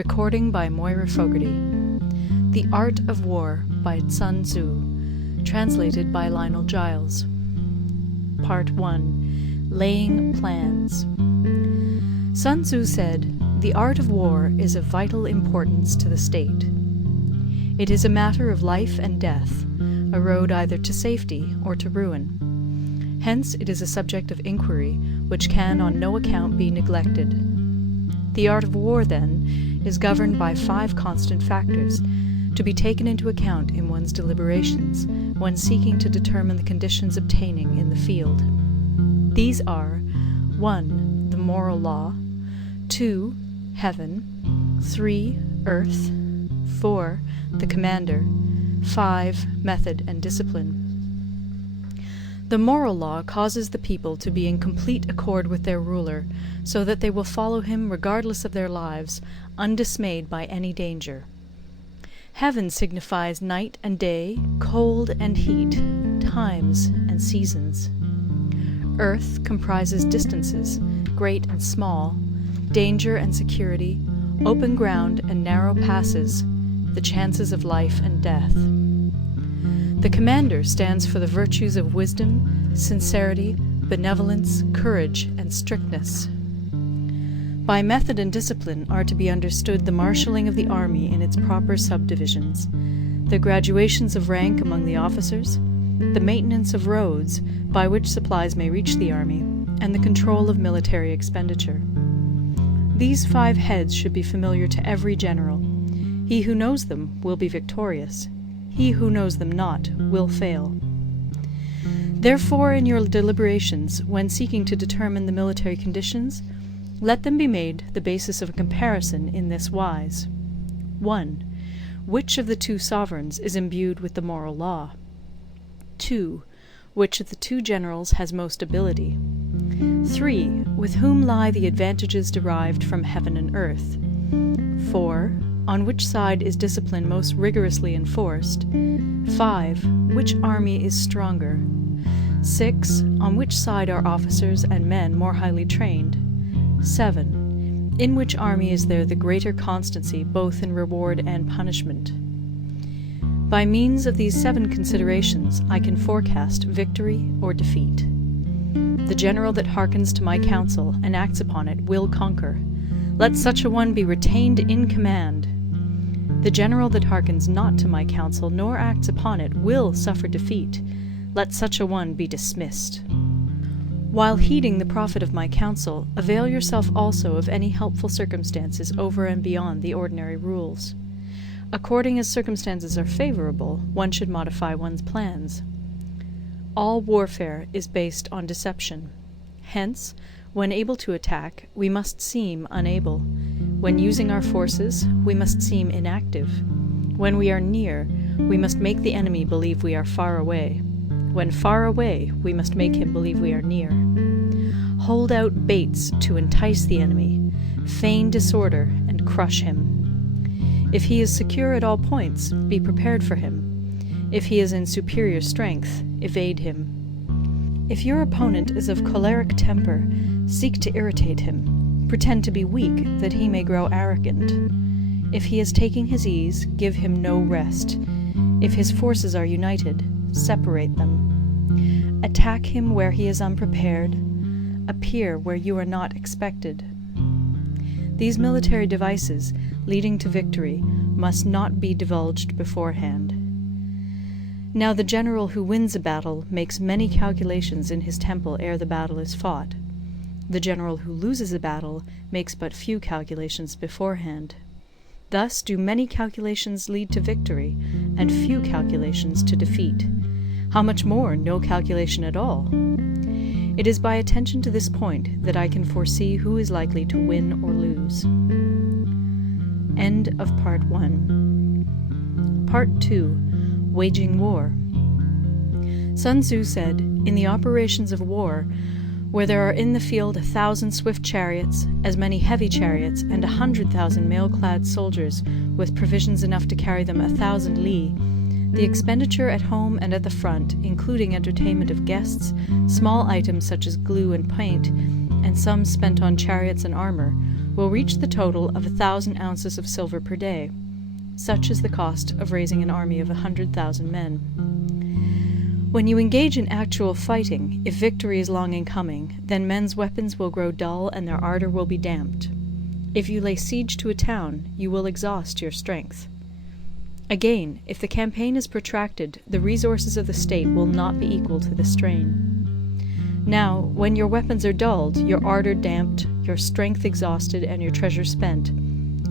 Recording by Moira Fogarty. The Art of War by Sun Tzu. Translated by Lionel Giles. Part 1. Laying Plans. Sun Tzu said, "The art of war is of vital importance to the state. It is a matter of life and death, a road either to safety or to ruin. Hence it is a subject of inquiry which can on no account be neglected. The art of war, then, is governed by 5 constant factors, to be taken into account in one's deliberations when seeking to determine the conditions obtaining in the field. These are 1. The moral law, 2. Heaven, 3. Earth, 4. The commander, 5. Method and discipline. The moral law causes the people to be in complete accord with their ruler, so that they will follow him regardless of their lives, undismayed by any danger. Heaven signifies night and day, cold and heat, times and seasons. Earth comprises distances, great and small, danger and security, open ground and narrow passes, the chances of life and death. The commander stands for the virtues of wisdom, sincerity, benevolence, courage, and strictness. By method and discipline are to be understood the marshalling of the army in its proper subdivisions, the graduations of rank among the officers, the maintenance of roads by which supplies may reach the army, and the control of military expenditure. These 5 heads should be familiar to every general. He who knows them will be victorious. He who knows them not will fail. Therefore, in your deliberations, when seeking to determine the military conditions, let them be made the basis of a comparison in this wise. 1. Which of the 2 sovereigns is imbued with the moral law? 2. Which of the 2 generals has most ability? 3. With whom lie the advantages derived from heaven and earth? 4. On which side is discipline most rigorously enforced? 5. Which army is stronger? 6. On which side are officers and men more highly trained? 7. In which army is there the greater constancy both in reward and punishment? By means of these 7 considerations I can forecast victory or defeat. The general that hearkens to my counsel and acts upon it will conquer. Let such a one be retained in command. The general that hearkens not to my counsel nor acts upon it will suffer defeat. Let such a one be dismissed. While heeding the profit of my counsel, avail yourself also of any helpful circumstances over and beyond the ordinary rules. According as circumstances are favorable, one should modify one's plans. All warfare is based on deception. Hence, when able to attack, we must seem unable. When using our forces, we must seem inactive. When we are near, we must make the enemy believe we are far away. When far away, we must make him believe we are near. Hold out baits to entice the enemy, feign disorder, and crush him. If he is secure at all points, be prepared for him. If he is in superior strength, evade him. If your opponent is of choleric temper, seek to irritate him. Pretend to be weak, that he may grow arrogant. If he is taking his ease, give him no rest. If his forces are united, separate them. Attack him where he is unprepared. Appear where you are not expected. These military devices, leading to victory, must not be divulged beforehand. Now the general who wins a battle makes many calculations in his temple ere the battle is fought. The general who loses a battle makes but few calculations beforehand. Thus do many calculations lead to victory, and few calculations to defeat. How much more no calculation at all? It is by attention to this point that I can foresee who is likely to win or lose. End of Part 1. Part 2. Waging War. Sun Tzu said, "In the operations of war, where there are in the field 1,000 swift chariots, as many heavy chariots, and 100,000 mail-clad soldiers, with provisions enough to carry them 1,000 li, the expenditure at home and at the front, including entertainment of guests, small items such as glue and paint, and sums spent on chariots and armour, will reach the total of 1,000 ounces of silver per day. Such is the cost of raising an army of 100,000 men. When you engage in actual fighting, if victory is long in coming, then men's weapons will grow dull and their ardour will be damped. If you lay siege to a town, you will exhaust your strength. Again, if the campaign is protracted, the resources of the state will not be equal to the strain. Now, when your weapons are dulled, your ardour damped, your strength exhausted, and your treasure spent,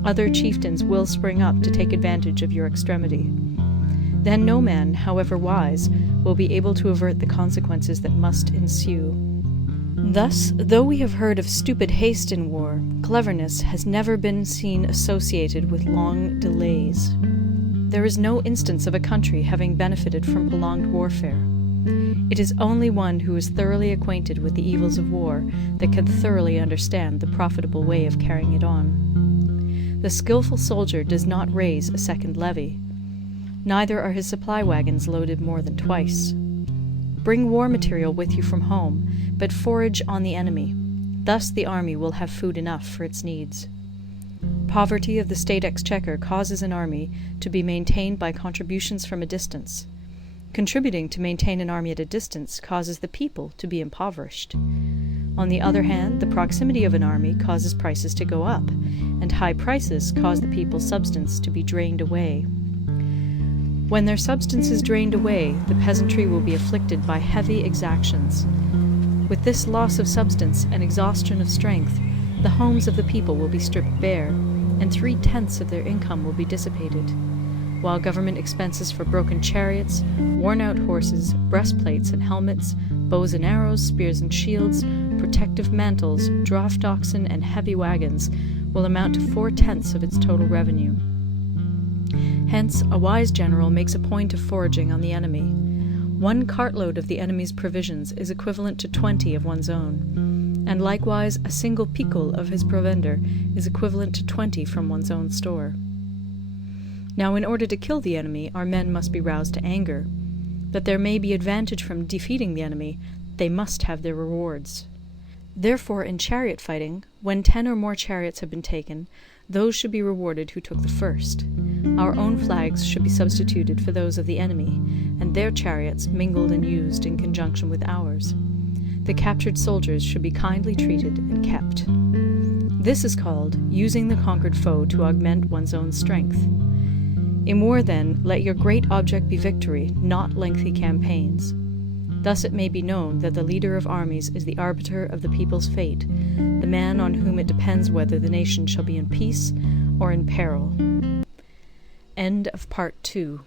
other chieftains will spring up to take advantage of your extremity. Then no man, however wise, will be able to avert the consequences that must ensue. Thus, though we have heard of stupid haste in war, cleverness has never been seen associated with long delays. There is no instance of a country having benefited from prolonged warfare. It is only one who is thoroughly acquainted with the evils of war that can thoroughly understand the profitable way of carrying it on. The skilful soldier does not raise a second levy. Neither are his supply wagons loaded more than twice. Bring war material with you from home, but forage on the enemy. Thus the army will have food enough for its needs. Poverty of the state exchequer causes an army to be maintained by contributions from a distance. Contributing to maintain an army at a distance causes the people to be impoverished. On the other hand, the proximity of an army causes prices to go up, and high prices cause the people's substance to be drained away. When their substance is drained away, the peasantry will be afflicted by heavy exactions. With this loss of substance and exhaustion of strength, the homes of the people will be stripped bare, and 3/10 of their income will be dissipated, while government expenses for broken chariots, worn-out horses, breastplates and helmets, bows and arrows, spears and shields, protective mantles, draught oxen, and heavy wagons will amount to 4/10 of its total revenue. Hence, a wise general makes a point of foraging on the enemy. 1 cartload of the enemy's provisions is equivalent to 20 of one's own, and likewise a single picul of his provender is equivalent to 20 from one's own store. Now, in order to kill the enemy, our men must be roused to anger. That there may be advantage from defeating the enemy, they must have their rewards. Therefore, in chariot fighting, when 10 or more chariots have been taken, those should be rewarded who took the first. Our own flags should be substituted for those of the enemy, and their chariots mingled and used in conjunction with ours. The captured soldiers should be kindly treated and kept. This is called using the conquered foe to augment one's own strength. In war, then, let your great object be victory, not lengthy campaigns. Thus it may be known that the leader of armies is the arbiter of the people's fate, the man on whom it depends whether the nation shall be in peace or in peril. End of Part 2.